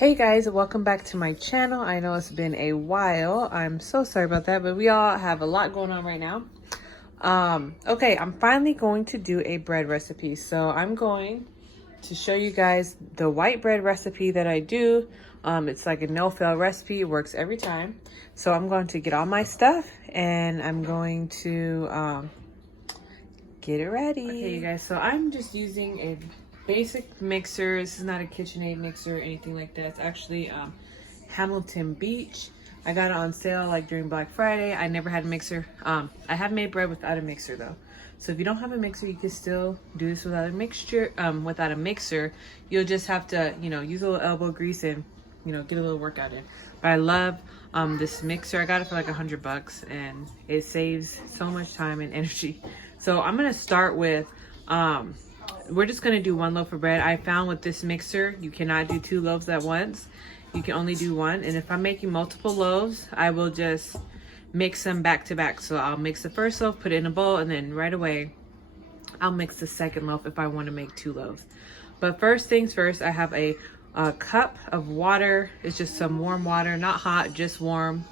Hey guys, welcome back to my channel. I know it's been a while. I'm so sorry about that, but we all have a lot going on right now. Okay, I'm finally going to do a bread recipe. So I'm going to show you guys the white bread recipe that I do. It's like a no-fail recipe. It works every time. So I'm going to get all my stuff and I'm going to get it ready. Okay, you guys, so I'm just using a basic mixer. This is not a KitchenAid mixer or anything like that. It's actually Hamilton Beach. I got it on sale like during Black Friday. I never had a mixer. I have made bread without a mixer though. So if you don't have a mixer, you can still do this without a without a mixer. You'll just have to, use a little elbow grease and, get a little workout in. But I love this mixer. I got it for like $100 and it saves so much time and energy. So I'm gonna start with we're just gonna do one loaf of bread. I found with this mixer, you cannot do 2 loaves at once. You can only do one. And if I'm making multiple loaves, I will just mix them back to back. So I'll mix the first loaf, put it in a bowl, and then right away, I'll mix the second loaf if I wanna make 2 loaves. But first things first, I have a cup of water. It's just some warm water, not hot, just warm.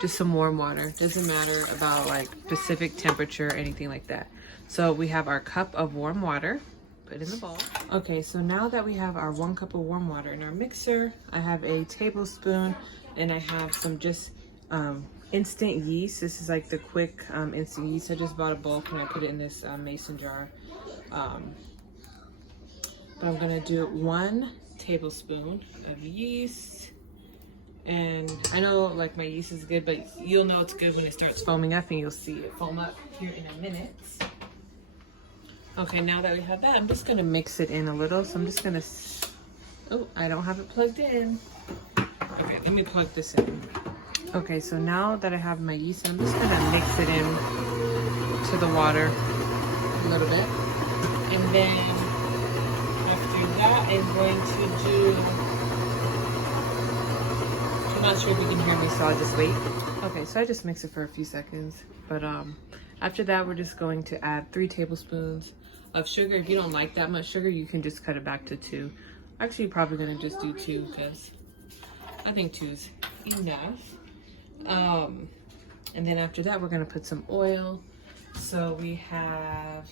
Just some warm water. Doesn't matter about like specific temperature or anything like that. So we have our cup of warm water. Put it in the bowl. Okay, so now that we have our 1 cup of warm water in our mixer, I have a tablespoon and I have some just instant yeast. This is like the quick instant yeast. I just bought a bulk and I put it in this mason jar. But I'm gonna do 1 tablespoon of yeast. And I know like my yeast is good, but you'll know it's good when it starts foaming up, and you'll see it foam up here in a minute. Okay, now that we have that, I'm just gonna mix it in a little. So I'm just gonna, oh, I don't have it plugged in. Okay, let me plug this in. Okay, so now that I have my yeast, I'm just gonna mix it in to the water a little bit. And then after that, I'm going to do, I'm not sure if you can hear me, so I'll just wait. Okay, so I just mix it for a few seconds. But after that, we're just going to add 3 tablespoons of sugar. If you don't like that much sugar, you can just cut it back to 2. Actually, probably gonna just do 2 because I think 2 is enough. And then after that, we're gonna put some oil. So we have,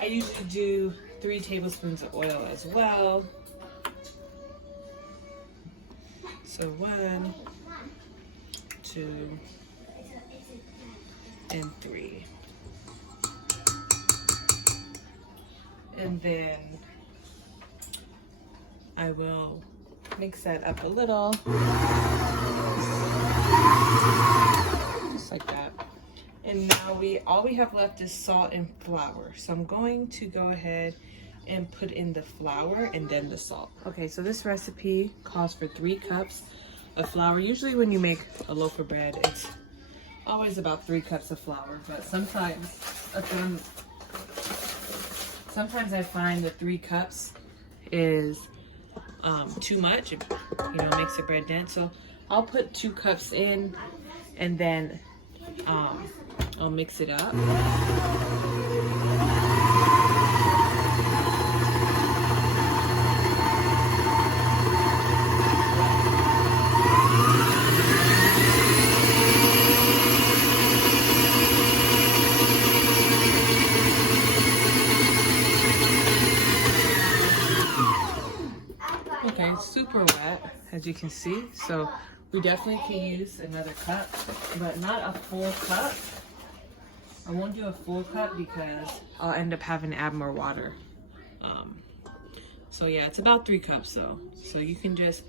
I usually do 3 tablespoons of oil as well. So 1, 2, and 3. And then I will mix that up a little. Just like that. And now all we have left is salt and flour. So I'm going to go ahead and put in the flour and then the salt. Okay, so this recipe calls for 3 cups of flour. Usually when you make a loaf of bread, it's always about 3 cups of flour, but sometimes I find that 3 cups is too much. It, makes the bread dense. So I'll put 2 cups in, and then I'll mix it up. Okay, it's super wet, as you can see. So we definitely can use another cup, but not a full cup. I won't do a full cup because I'll end up having to add more water. So yeah, it's about 3 cups though. So you can just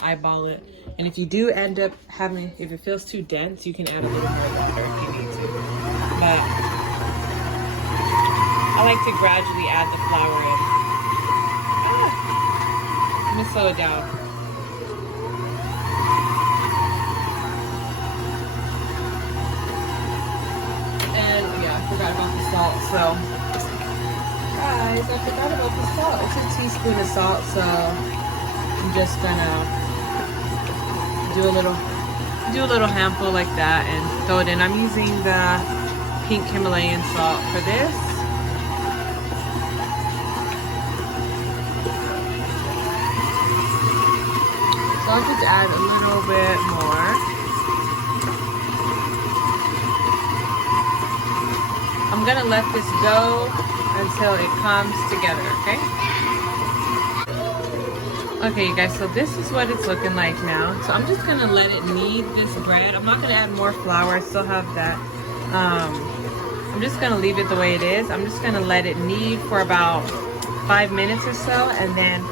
eyeball it. And if you do end up if it feels too dense, you can add a little more water if you need to. But I like to gradually add the flour in. Let me slow it down. And yeah, I forgot about the salt. So guys, I forgot about the salt. It's a teaspoon of salt, so I'm just gonna do a little handful like that and throw it in. I'm using the pink Himalayan salt for this. So I'll just add a little bit more. I'm gonna let this go until it comes together, okay? Okay, you guys, so this is what it's looking like now. So I'm just gonna let it knead this bread. I'm not gonna add more flour, I still have that. I'm just gonna leave it the way it is. I'm just gonna let it knead for about 5 minutes or so, and then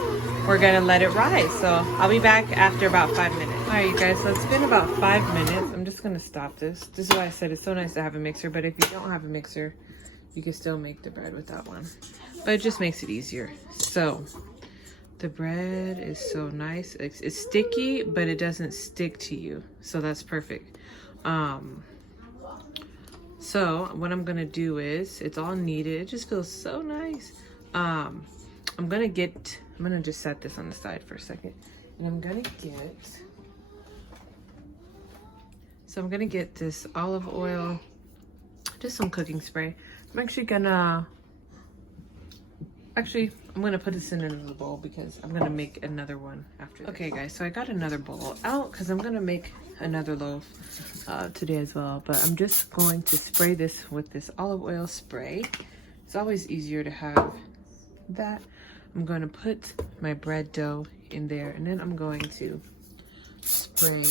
we're gonna let it rise. So I'll be back after about 5 minutes. All right, you guys, so it's been about 5 minutes. I'm just gonna stop this. This is why I said it's so nice to have a mixer, but if you don't have a mixer, you can still make the bread without one. But it just makes it easier. So the bread is so nice. It's sticky, but it doesn't stick to you. So that's perfect. So what I'm gonna do is, it's all kneaded. It just feels so nice. I'm gonna just set this on the side for a second. And I'm gonna get this olive oil, just some cooking spray. I'm gonna put this in another bowl because I'm gonna make another one after this. Okay guys, so I got another bowl out because I'm gonna make another loaf today as well, but I'm just going to spray this with this olive oil spray. It's always easier to have that. I'm going to put my bread dough in there, and then I'm going to spray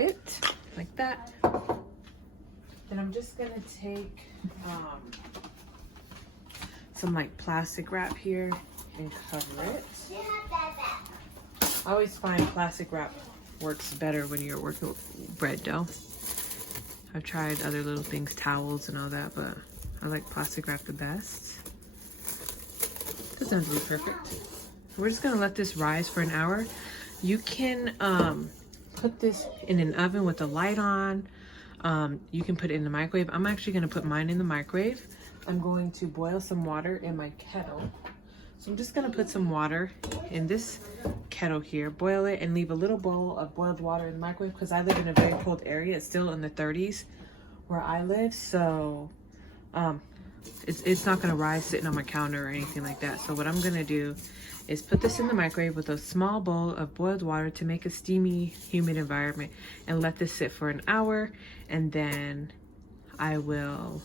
it like that. Then I'm just gonna take some like plastic wrap here and cover it. I always find plastic wrap works better when you're working with bread dough. I've tried other little things, towels and all that, but I like plastic wrap the best. Doesn't have to be perfect. We're just gonna let this rise for an hour. You can put this in an oven with the light on. You can put it in the microwave. I'm actually gonna put mine in the microwave. I'm going to boil some water in my kettle. So I'm just gonna put some water in this kettle here, boil it, and leave a little bowl of boiled water in the microwave because I live in a very cold area. It's still in the 30s where I live, so it's not gonna rise sitting on my counter or anything like that. So what I'm gonna do is put this in the microwave with a small bowl of boiled water to make a steamy, humid environment, and let this sit for an hour, and then I will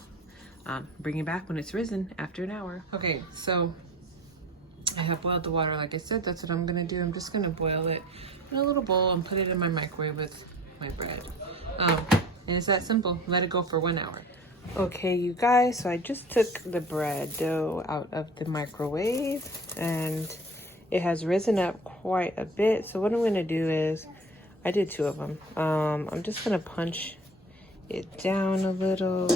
bring it back when it's risen after an hour. Okay, so I have boiled the water like I said. That's what I'm gonna do. I'm just gonna boil it in a little bowl and put it in my microwave with my bread. And it's that simple. Let it go for 1 hour. Okay, you guys, so I just took the bread dough out of the microwave and it has risen up quite a bit. So what I'm gonna do is, I did 2 of them. I'm just gonna punch it down a little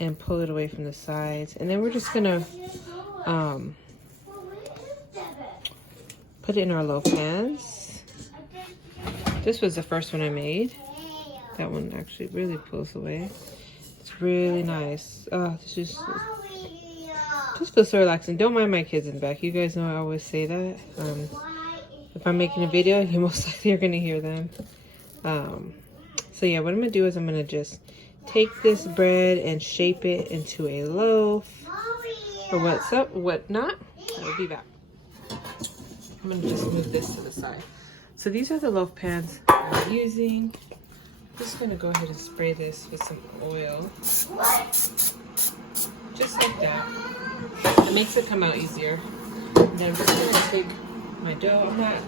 and pull it away from the sides. And then we're just gonna put it in our loaf pans. This was the first one I made. That one actually really pulls away. It's really nice. Oh, this just feels so relaxing. Don't mind my kids in the back. You guys know I always say that. If I'm making a video, you most likely are gonna hear them. So yeah, what I'm gonna do is I'm gonna just take this bread and shape it into a loaf. Or what's up, what not. I'll be back. I'm gonna just move this to the side. So these are the loaf pans I'm using. I'm just gonna go ahead and spray this with some oil. Just like that. It makes it come out easier. And then I'm just gonna take my dough. I'm not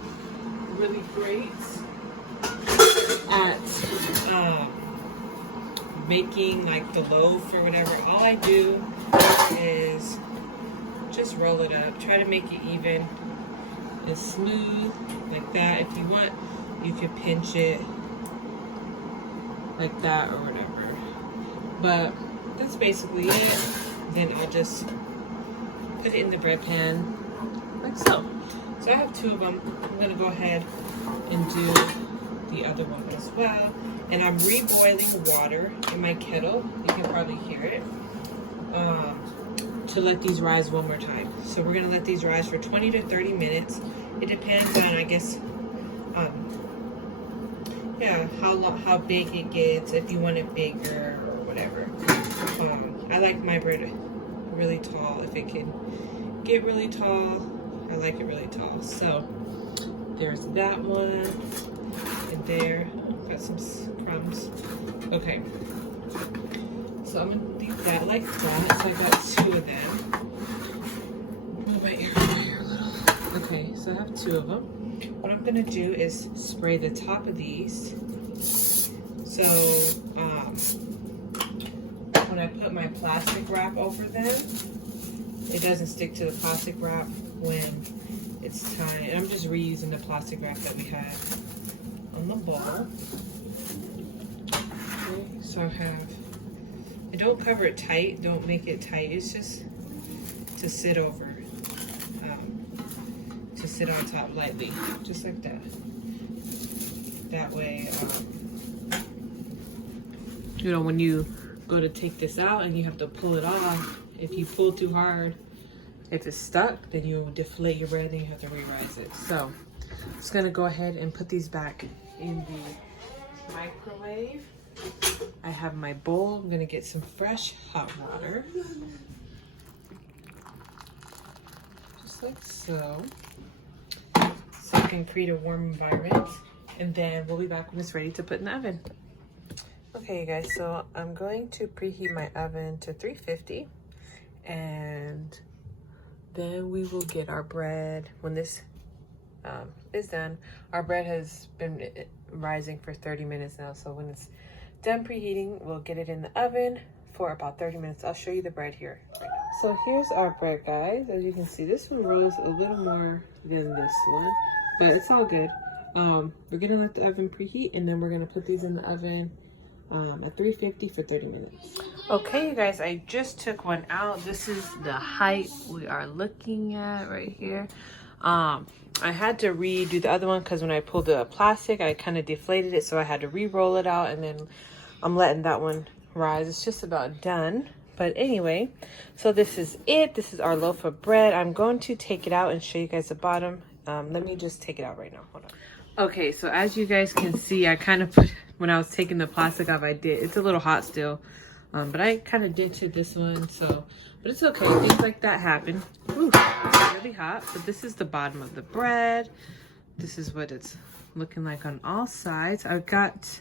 really great at making like the loaf or whatever. All I do is just roll it up. Try to make it even and smooth like that. If you want, you could pinch it like that or whatever. But that's basically it. Then I'll just put it in the bread pan like so. So I have 2 of them. I'm gonna go ahead and do the other one as well. And I'm reboiling water in my kettle. You can probably hear it. To let these rise one more time. So we're gonna let these rise for 20 to 30 minutes. It depends on, I guess, yeah, how big it gets, if you want it bigger or whatever. I like my bread really tall. If it can get really tall, I like it really tall. So There's that one. And there, got some crumbs. Okay. So I'm gonna leave that like that. So I got 2 of them. Move my air fryer a little. Okay, so I have 2 of them. What I'm gonna do is spray the top of these. So when I put my plastic wrap over them, it doesn't stick to the plastic wrap when it's time. And I'm just reusing the plastic wrap that we had on the bowl. Okay, so I have, and don't cover it tight, don't make it tight, it's just to sit over, to sit on top lightly, just like that. That way, you know, when you go to take this out and you have to pull it off, if you pull too hard, if it's stuck, then you deflate your bread and you have to re-rise it. So I'm just gonna go ahead and put these back in the microwave. I have my bowl. I'm gonna get some fresh hot water. Just like so. So I can create a warm environment. And then we'll be back when it's ready to put in the oven. Okay, you guys, so I'm going to preheat my oven to 350. And then we will get our bread. When this is done, our bread has been rising for 30 minutes now. So when it's done preheating, we'll get it in the oven for about 30 minutes. I'll show you the bread here right now. So here's our bread, guys. As you can see, this one rolls a little more than this one, but it's all good. We're gonna let the oven preheat, and then we're gonna put these in the oven at 350 for 30 minutes. Okay, you guys, I just took one out. This is the height we are looking at right here. I had to redo the other one because when I pulled the plastic, I kind of deflated it, so I had to re-roll it out, and then I'm letting that one rise. It's just about done. But anyway, so this is it. This is our loaf of bread. I'm going to take it out and show you guys the bottom. Let me just take it out right now. Hold on. Okay, so as you guys can see, I kind of put, when I was taking the plastic off, it's a little hot still. But I kind of dented this one, so, but it's okay. Things like that happen. Ooh, it's really hot. But this is the bottom of the bread. This is what it's looking like on all sides. I've got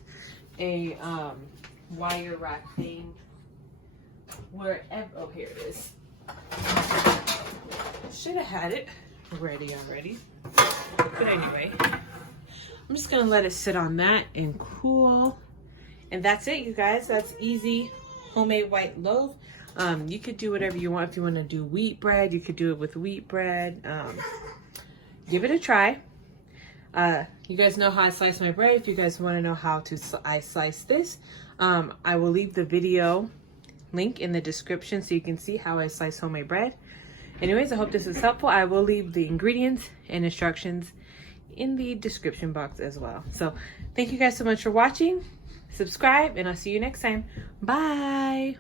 a wire rack thing wherever. Oh, here it is. Should have had it ready already. But anyway, I'm just gonna let it sit on that and cool. And that's it, you guys. That's easy homemade white loaf. You could do whatever you want. If you want to do wheat bread, you could do it with wheat bread. Give it a try. You guys know how I slice my bread. If you guys want to know how to I slice this, I will leave the video link in the description so you can see how I slice homemade bread. Anyways, I hope this is helpful. I will leave the ingredients and instructions in the description box as well. So thank you guys so much for watching. Subscribe, and I'll see you next time. Bye.